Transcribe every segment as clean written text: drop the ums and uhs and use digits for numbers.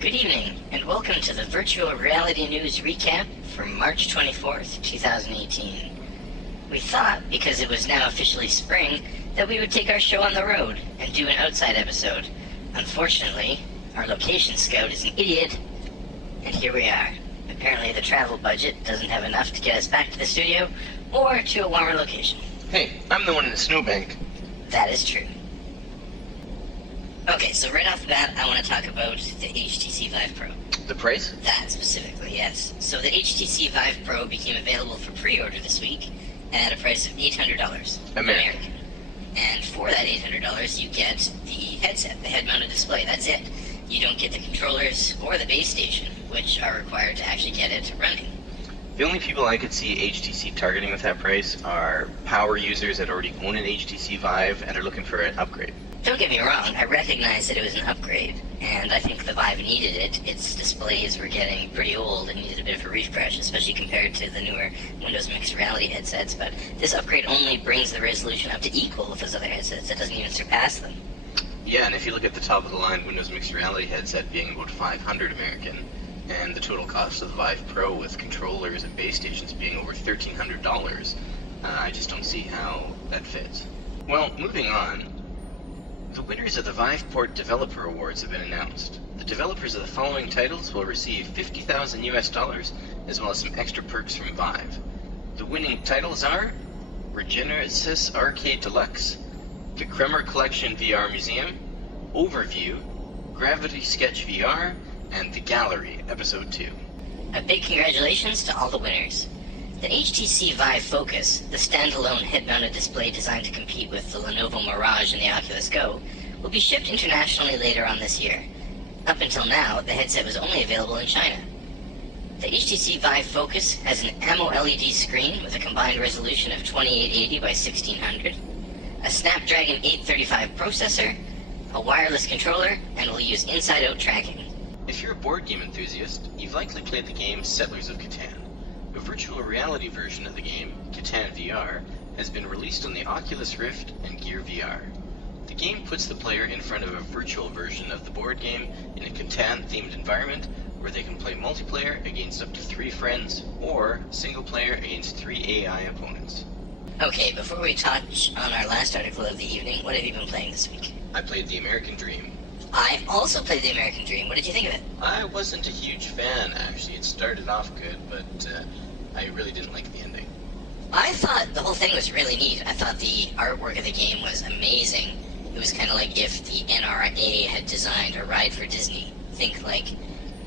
Good evening, and welcome to the Virtual Reality News Recap for March 24th, 2018. We thought, because it was now officially spring, that we would take our show on the road and do an outside episode. Unfortunately, our location scout is an idiot, and here we are. Apparently the travel budget doesn't have enough to get us back to the studio or to a warmer location. Hey, I'm the one in the snowbank. That is true. Okay, so right off the bat, I want to talk about the HTC Vive Pro. The price? That specifically, yes. So the HTC Vive Pro became available for pre-order this week at a price of $800 American. And for that $800, you get the headset, the head-mounted display. That's it. You don't get the controllers or the base station, which are required to actually get it running. The only people I could see HTC targeting with that price are power users that already own an HTC Vive and are looking for an upgrade. Don't get me wrong, I recognize that it was an upgrade, and I think the Vive needed it. Its displays were getting pretty old and needed a bit of a refresh, especially compared to the newer Windows Mixed Reality headsets, but this upgrade only brings the resolution up to equal with those other headsets. It doesn't even surpass them. Yeah, and if you look at the top of the line Windows Mixed Reality headset being about $500 American, and the total cost of the Vive Pro with controllers and base stations being over $1,300, I just don't see how that fits. Well, moving on. The winners of the Viveport Developer Awards have been announced. The developers of the following titles will receive $50,000 US, as well as some extra perks from Vive. The winning titles are Regenesis Arcade Deluxe, the Kremer Collection VR Museum, Overview, Gravity Sketch VR, and The Gallery Episode 2. A big congratulations to all the winners. The HTC Vive Focus, the standalone head-mounted display designed to compete with the Lenovo Mirage and the Oculus Go, will be shipped internationally later on this year. Up until now, the headset was only available in China. The HTC Vive Focus has an AMOLED screen with a combined resolution of 2880 by 1600, a Snapdragon 835 processor, a wireless controller, and will use inside-out tracking. If you're a board game enthusiast, you've likely played the game Settlers of Catan. A virtual reality version of the game, Catan VR, has been released on the Oculus Rift and Gear VR. The game puts the player in front of a virtual version of the board game in a Catan-themed environment where they can play multiplayer against up to 3 friends or single player against 3 AI opponents. Okay, before we touch on our last article of the evening, what have you been playing this week? I played The American Dream. I also played The American Dream. What did you think of it? I wasn't a huge fan, actually. It started off good, but I really didn't like the ending. I thought the whole thing was really neat. I thought the artwork of the game was amazing. It was kind of like if the NRA had designed a ride for Disney. Think like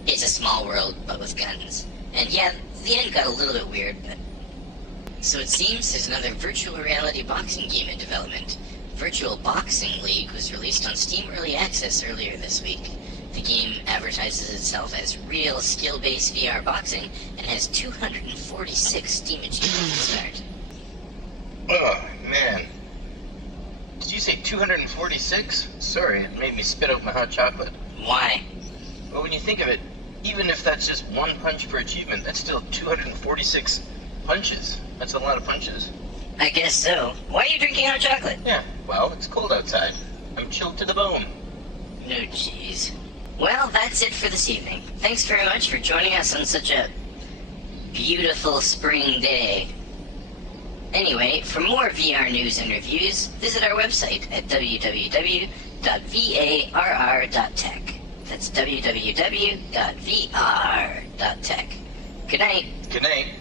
It's a Small World, but with guns. And yeah, the end got a little bit weird, but... So it seems there's another virtual reality boxing game in development. Virtual Boxing League was released on Steam Early Access earlier this week. The game advertises itself as real skill-based VR boxing and has 246 Steam achievements to start. Oh, man. Did you say 246? Sorry, it made me spit out my hot chocolate. Why? Well, when you think of it, even if that's just one punch per achievement, that's still 246 punches. That's a lot of punches. I guess so. Why are you drinking hot chocolate? Yeah, well, it's cold outside. I'm chilled to the bone. No, jeez. Well, that's it for this evening. Thanks very much for joining us on such a beautiful spring day. Anyway, for more VR news and reviews, visit our website at www.varr.tech. That's www.vr.tech. Good night. Good night.